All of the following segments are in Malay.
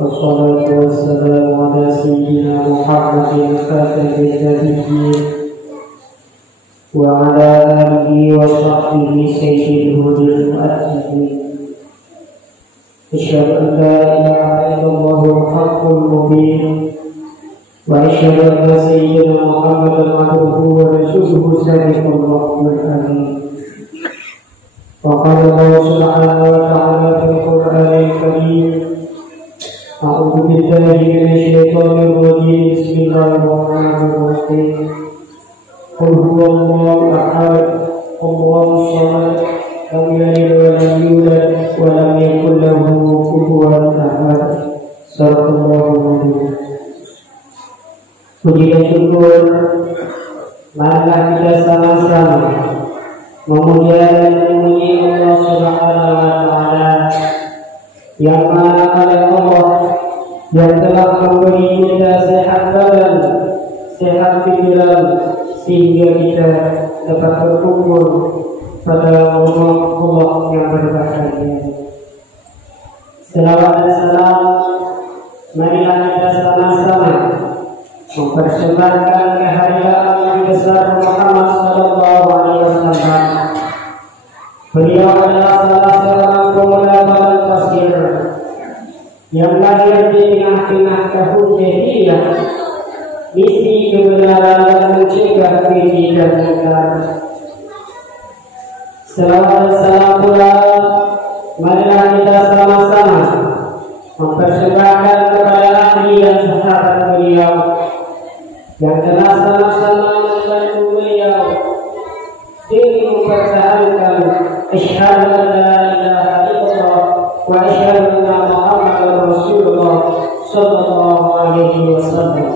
والصلاة والسلام على سيدنا محمد خاتم النبيين وعلى آله وصحبه سيد الهدى المؤدبين. أشهد أن لا إله إلا الله الحق المبين وأشهد أن سيدنا محمدا عبده ورسوله صادق الله الأمين. وقال الله سبحانه وتعالى في القرآن الكريم: أعوذ بالله من الشيطان الرجيم. بسم الله الرحمن الرحيم. قل هو الله أحد الله الصمد لم يلد ولم يولد ولم يكن له كفوا أحد. Surah Al-Mu'min. Puji dan syukur marilah kita sama-sama memuja dan memuji Allah Subhanahu wa Ta'ala yang Maha Kaya Allah, yang telah memberi kita sehat badan, sehat pikiran, sehingga kita dapat berkumpul pada rumah Allah yang berbahagia. Selawat dan salam marilah kita sama-sama mempersembahkan kehadiran Nabi besar Muhammad sallallahu alaihi wasallam. Beliau adalah salah seorang pemuda paling fasih yang lahir di tengah-tengah tahun jahiliyah, misi kebenaran dan mencegah keji dan mungkar. Selawat dan salam pula marilah kita sama-sama mempersembahkan kepada ahli dan sahabat beliau yang telah sama-sama membantu beliau demi mempertahankan asyhadu an la ilaha illallah wa asyhadu anna Muhammadar Rasulullah sallallahu alaihi wasallam.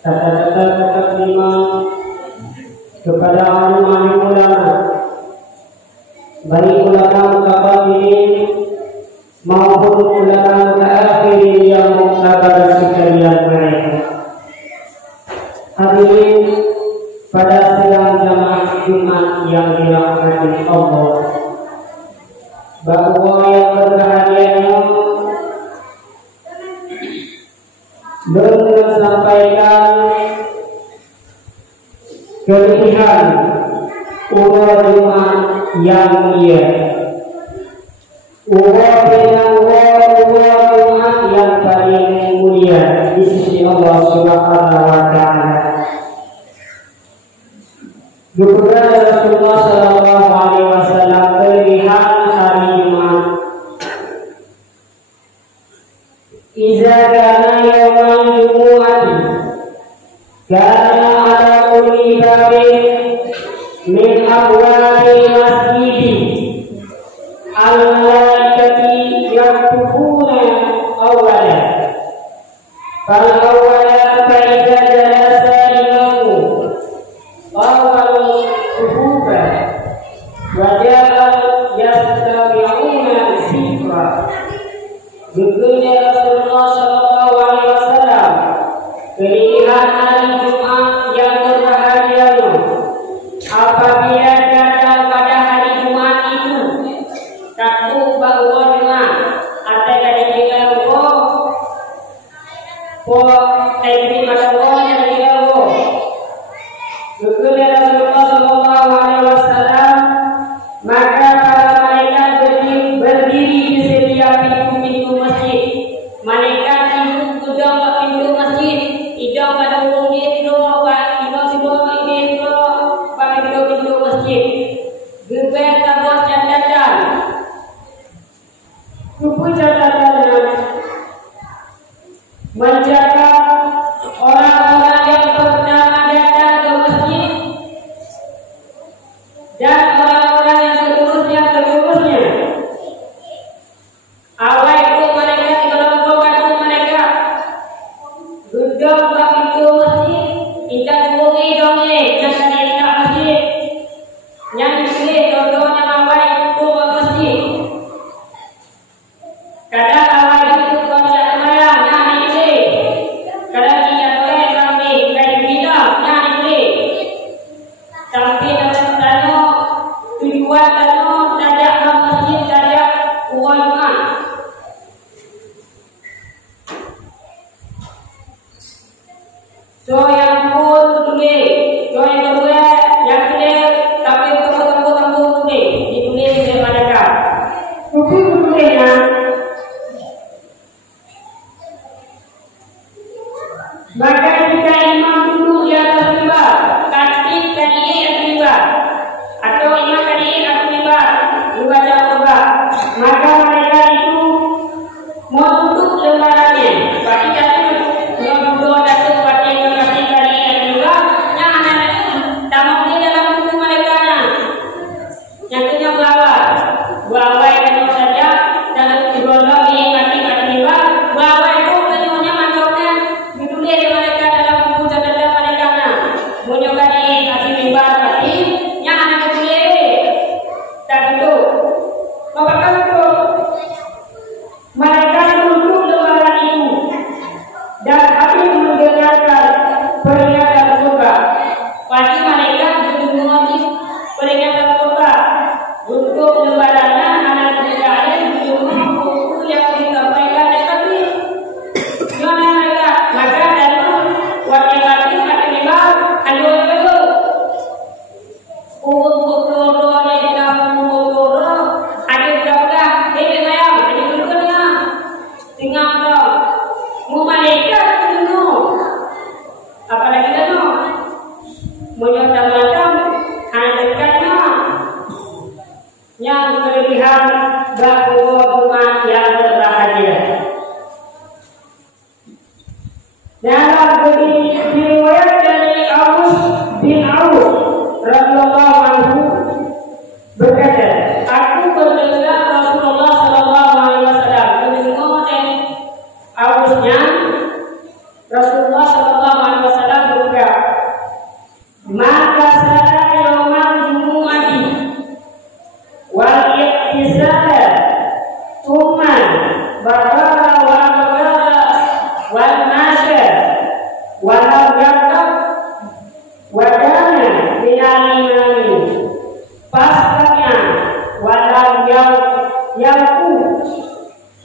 Kata-kata terima kepada alim-alim ulama, baik ulama mutaqaddimin maupun ulama mutaakhirin yang muktabar sekalian mereka. Hadirin pada sidang jamaah Jumat yang dirahmati Allah, bahwa yang berbahagia belum menyampaikan kelebihan umur Jumat yang mulia. Umur Jumat yang paling mulia di sisi Allah Subhanahu wa Ta'ala. Juga Rasulullah sallallahu alaihi wasallam kelebihan hari Jumat. Iza kana yawmal jumu'ati kana ala kulli babin min abwabil masjidi al-malaikati yaktubuna awwala fal awwala fa idza jalasa imamu qawalu suhuba wa ja'a yastami'una zikra. Begitu Rasulullah sallallahu alaihi wasallam kelebihan hari Jumat yang berbahagia apabila datang pada hari Jumat itu takut bahwa Jumat ada dari tinggal dari pada yang tinggal begitu Rasulullah sallallahu alaihi wasallam, maka para malaikat berdiri di setiap pintu masjid. Malaikat itu sudah pintu masjid, hidung pada umumnya hidung pintu masjid. Geber tabah catatan So yang pun tulis, so yang kedua yang tulis tapi tempat-tempat tulis ditulis oleh mereka. Tulisnya maka jika imam duduk di atas mimbar, khatib kadiri atas mimbar, atau imam kadiri atas mimbar membaca khutbah, maka mereka itu mau duduk lembarannya. Berarti tadi mau duduk datuk parti yang khatib kadiri atas mimbar, yang anak tamu di dalam buku mereka yang punya bawa yang saja dalam digolong di khatib atas mimbar, bawa itu tentunya mantapnya ditulis di mereka dalam buku catatan mereka menyoba di khatib mimbar khatib yang anak ditulis tak itu apakah itu mereka duduk lembaran itu dan kami mendengarkan peringatan khutbah. Pasti mereka duduk mengerti peringatan khutbah untuk lembarannya anak berdaya duduk buku yang disampaikan dan kami gimana mereka maka dari wakil kami kami mimbar ada itu umur dari umur ada berapa ini saya ada duduknya tinggal dong mau malaikat dulu apalagi dah no menyatakan ada dekatnya yang kelebihan bahwa umat yang berbahagia. Dalam riwayat dari Aus bin Auf radhiyallahu anhu berkata, aku mendengar Rasulullah sallallahu alaihi wasallam mendengar Ausnya Rasulullah sallallahu alaihi wasallam berkata, maka sada yauman jumu'ati wal iktisada tuman bagara wa bagara wal nasya walau yakab wadana minal pasaknya walau yauku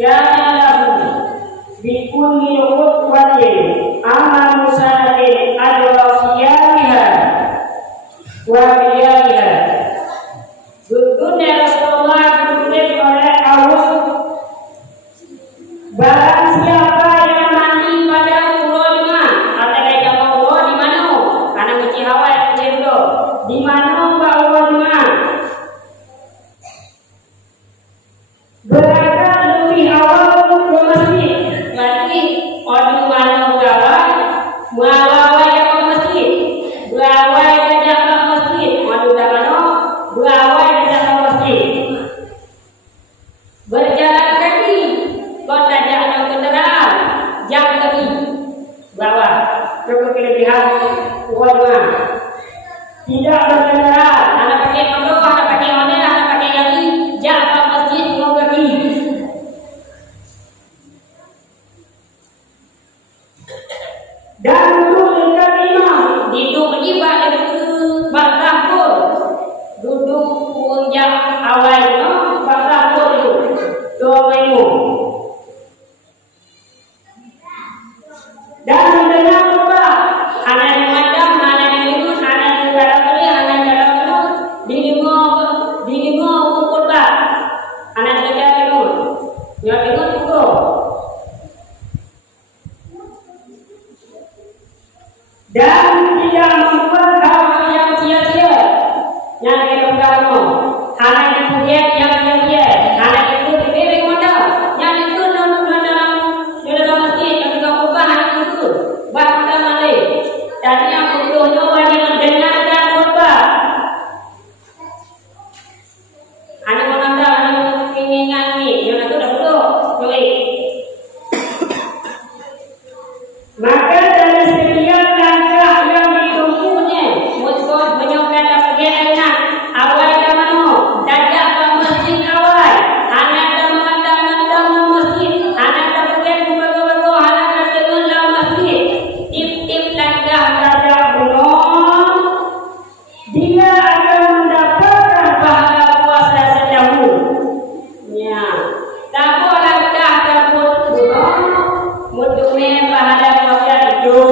kana lahu bikulli khutbatin amal musanatin adwa siyamiha wa qiyamiha. Duduknya Rasulullah duduk oleh Aus. Barang siapa yang mandi pada ulama atau yang Allah di mana? Karena mesti hawa yang cendol di mana ulama berangkat lebih awal ke masjid. Berarti orang mana gawai muawai yang ke masjid, gawai kerja ke masjid, orang mana gawai kerja ke masjid. Berjalan kaki, kau tak jalan kendaraan, jalan kaki, bawa. Cukup kelebihan ulama. Tidak berkendaraan, anak pakai motor, anak pakai online, anak pakai kaki, jalan ke masjid mau kaki. Dan duduk dekat imam, duduk menjibat duduk bertahun, duduk puncak awalnya bertahun itu, 2 minggu. Dan mendengar khutbah, anak yang macam, anak yang minus, anak yang dalam beli, anak yang dalam minus, didengar khutbah, anak yang minus, yang minus itu. Dan tidak membuat hal yang sia-sia yang dilakukan anak yang punya yang sia-sia anak itu dipilih modal yang itu dalam masjid yang kita ubah anak itu bahkan malih tadi yang butuhnya wajib mendengarkan khutbah anak menanda anak mengingat ni yang itu dah betul maka dari setiap langkah yang ditempuhnya untuk menyokong bagian anak awal mana dajak ke masjid awal anak dah mengandang masjid anak dah pergi berbagai anak dah dengar masjid tip-tip langkah dajak belum dia akan mendapatkan pahala puasa setahun ya tak boleh langkah tersebut belum untuk pahala puasa itu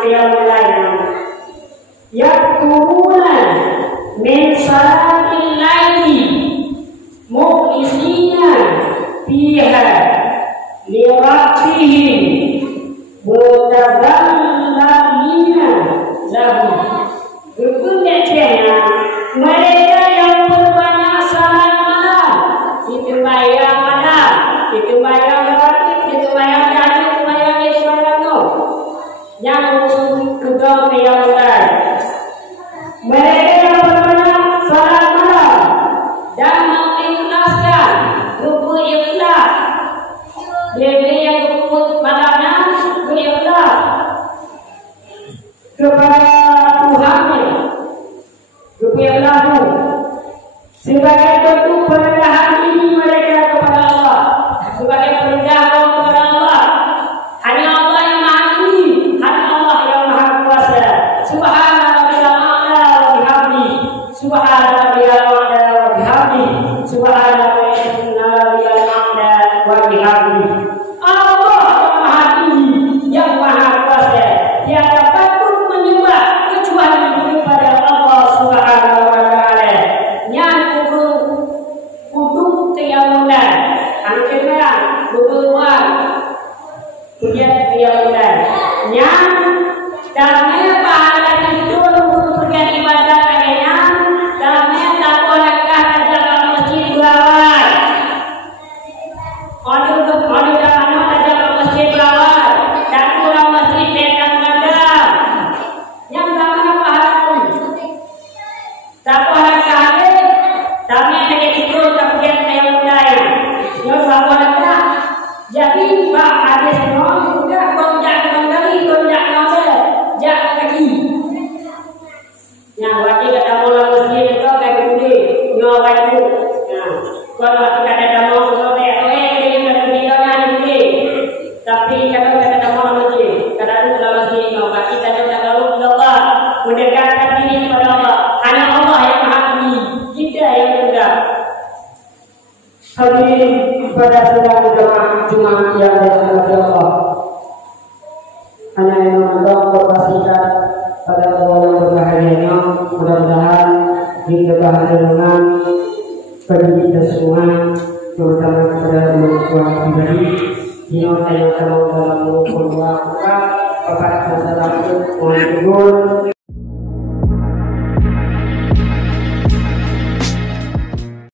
qiyamul lail yaquluna min salatil laili muqisina fiha li rabbihim mutazallalina lahu. Sesungguhnya mereka yang berbanyak salat malam, itu bayang malam, itu bayang rawatib, itu bayang tahajud, itu bayang isyarat, yang kedua yang lain. Mereka yang berbanyak salat malam dan mengikhlaskan ruku ikhlas, dia yang ruku malamnya berikhlas kepada Tuhannya, rupiahlahu sebagai bentuk perendahan diri mereka kepada Allah, sebagai perendahan kepada Allah. Hanya Allah yang maha tinggi, hanya Allah yang maha kuasa. Subhanallah wa bihamdi, subhanallah wa bihamdi, subhanallah wa bihamdi. Allah yang maha tinggi, yang maha kuasa. Tiada patut menyembah kecuali kepada Allah Subhanahu wa taala. Yang untuk tiamulan, angkatnya berdoa, kemudian tiamulan. Yang damai pahala itu untuk pergi ibadah adanya, damai tak bolehkah dalam masjid berawal. Ada dalam masjid berawal, dan dalam masjid petang madam. Yang damai pahala tak bolehkah damai lagi itu kemudian tiamulan. Yang tak bolehkah. Jadi bab hadis no juga konjak kembali konjak nomor jak lagi. Yang wajib kata mula masjid itu kayak gede, no wajib. Kalau wajib kata damo no dia kata bidangnya ni gede. Tapi kalau kata mula masjid, kata dalam masjid no bagi kita tahu Allah, mendekatkan diri kepada Allah. Hanya Allah yang maha tinggi, kita yang rendah. Hadirin pada sedang jemaah Jumat yang dirahmati Allah. Hanya yang mengorbankan pada Allah yang berbahagianya, mudah-mudahan di kebahagiaan bagi kita semua, terutama kepada manusia pribadi, yang dalam mengukur doa kepada masyarakat, mohon